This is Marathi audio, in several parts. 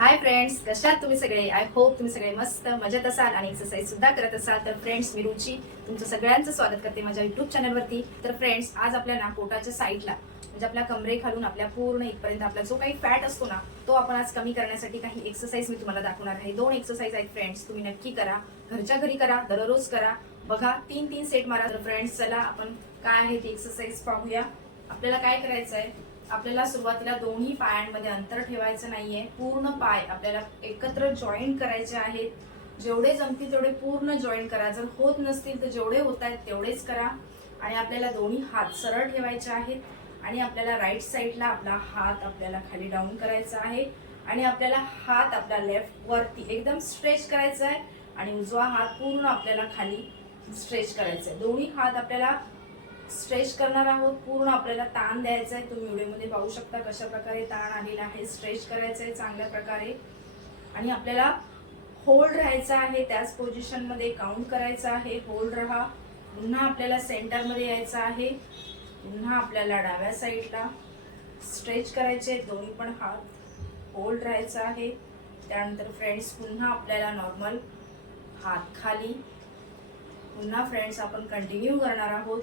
हाय फ्रेंड्स कशात तुम्ही सगळे? आय होप तुम्ही सगळे मस्त मजेत असाल आणि एक्सरसाइज सुद्धा करत असाल. तर फ्रेंड्स मी रुची. तुमचं सगळ्यांचं स्वागत करते माझ्या युट्यूब चॅनलवरती तर फ्रेंड्स आज आपल्या ना पोटाच्या साईडला म्हणजे आपल्या कमरे खालून आपल्या पूर्ण इथपर्यंत आपला जो काही फॅट असतो ना तो आपण आज कमी करण्यासाठी काही एक्सरसाइज मी तुम्हाला दाखवणार आहे. दोन एक्सरसाइज आहेत फ्रेंड्स तुम्ही नक्की करा. घरच्या घरी करा दररोज करा. बघा तीन तीन सेट मारा. तर फ्रेंड्स चला आपण काय आहे ती एक्सरसाइज पाहूया. आपल्याला काय करायचं आहे आपल्याला सुरुवातीला दोन्ही पायांमध्ये अंतर ठेवायचं नाहीये. पूर्ण पाय आपल्याला एकत्र जॉईन करायचे आहेत. जेवढे जमतील तेवढे पूर्ण जॉईन करा. जर होत नसतील तर जेवढे होत आहेत तेवढेच करा. आणि आपल्याला दोन्ही हात सरळ ठेवायचे आहेत. आणि आपल्याला राईट साईडला आपला हात आपल्याला खाली डाऊन करायचा आहे. आणि आपल्याला हात आपला लेफ्ट वरती एकदम स्ट्रेच करायचा आहे. आणि उजवा हात पूर्ण आपल्याला खाली स्ट्रेच करायचा आहे. दोन्ही हात आपल्याला स्ट्रेच करणार आहोत. पूर्ण आपल्याला ताण द्यायचा आहे तुम्ही व्हिडिओमध्ये पाहू शकता कशा प्रकारे ताण आलेला आहे. स्ट्रेच करायचं आहे चांगल्या प्रकारे. आणि आपल्याला होल्ड राहायचं आहे. त्याच पोझिशनमध्ये काउंट करायचं आहे. होल्ड राहा. पुन्हा आपल्याला सेंटरमध्ये यायचं आहे. पुन्हा आपल्याला डाव्या साईडला स्ट्रेच करायचे आहेत दोन्ही पण हात होल्ड राहायचं आहे. त्यानंतर फ्रेंड्स पुन्हा आपल्याला नॉर्मल हात खाली. पुन्हा फ्रेंड्स आपण कंटिन्यू करणार आहोत.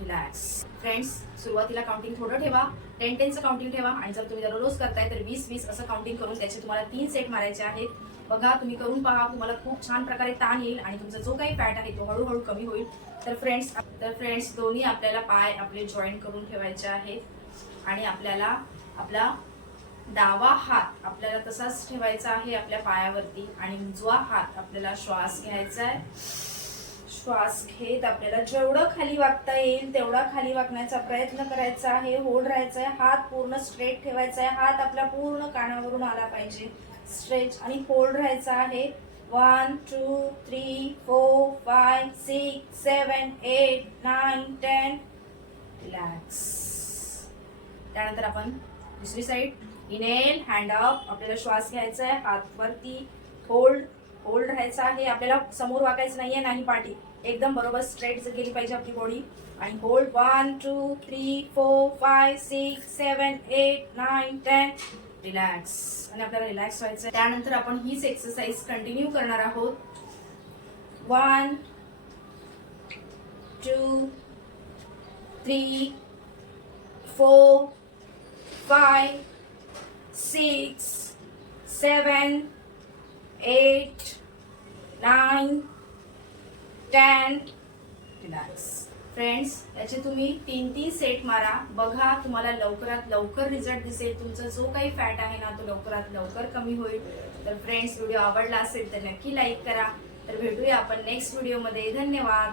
Relax friends सुरुवातीला काउंटिंग थोडं ठेवा. टेन टेनचं काउंटिंग ठेवा. आणि जर तुम्ही दररोज करताय तर वीस वीस असं काउंटिंग करून त्याचे तुम्हाला तीन सेट मारायचे आहेत. बघा तुम्ही करून पहा. तुम्हाला खूप छान प्रकारे ताण येईल आणि तुमचा जो काही फॅट आहे तो हळूहळू कमी होईल. तर फ्रेंड्स तर फ्रेंड्स दोन्ही आपल्याला पाय आपले जॉईन करून ठेवायचे आहेत. आणि आपल्याला आपला डावा हात आपल्याला तसाच ठेवायचा आहे आपल्या पायावरती. आणि उजवा हात आपल्याला श्वास घ्यायचा आहे. श्वास घेत आपल्याला जेवढं खाली वागता येईल तेवढा खाली वागण्याचा प्रयत्न करायचा आहे होल्ड राहायचा आहे हात पूर्ण स्ट्रेट ठेवायचा आहे हात आपला पूर्ण कानावरून आला पाहिजे. स्ट्रेच आणि होल्ड राहायचा आहे. One two three four five six seven eight nine ten relax त्यानंतर आपण दुसरी साईड इनेल हँड अप आपल्याला श्वास घ्यायचा आहे हात वरती. होल्ड होल्ड राहायचा आहे आपल्याला समोर वाकायचं नाही आहे नाही पाठी. एकदम बरोबर स्ट्रेट गेली पाहिजे आपली बॉडी आणि hold one two three four five six seven eight nine ten relax आणि आपल्याला रिलॅक्स व्हायचं आहे. त्यानंतर आपण हीच एक्सरसाइज कंटिन्यू करणार आहोत. One two three four five six seven eight nine ten relax. Friends याचे तुम्ही तीन तीन सेट मारा. बघा तुम्हाला लवकरात लवकर रिझल्ट दिसेल. तुमचा जो काही फॅट आहे ना तो लवकरात लवकर कमी होईल. तर फ्रेंड्स व्हिडिओ आवडला असेल तर नक्की लाईक करा. तर भेटूया आपण नेक्स्ट व्हिडिओमध्ये धन्यवाद.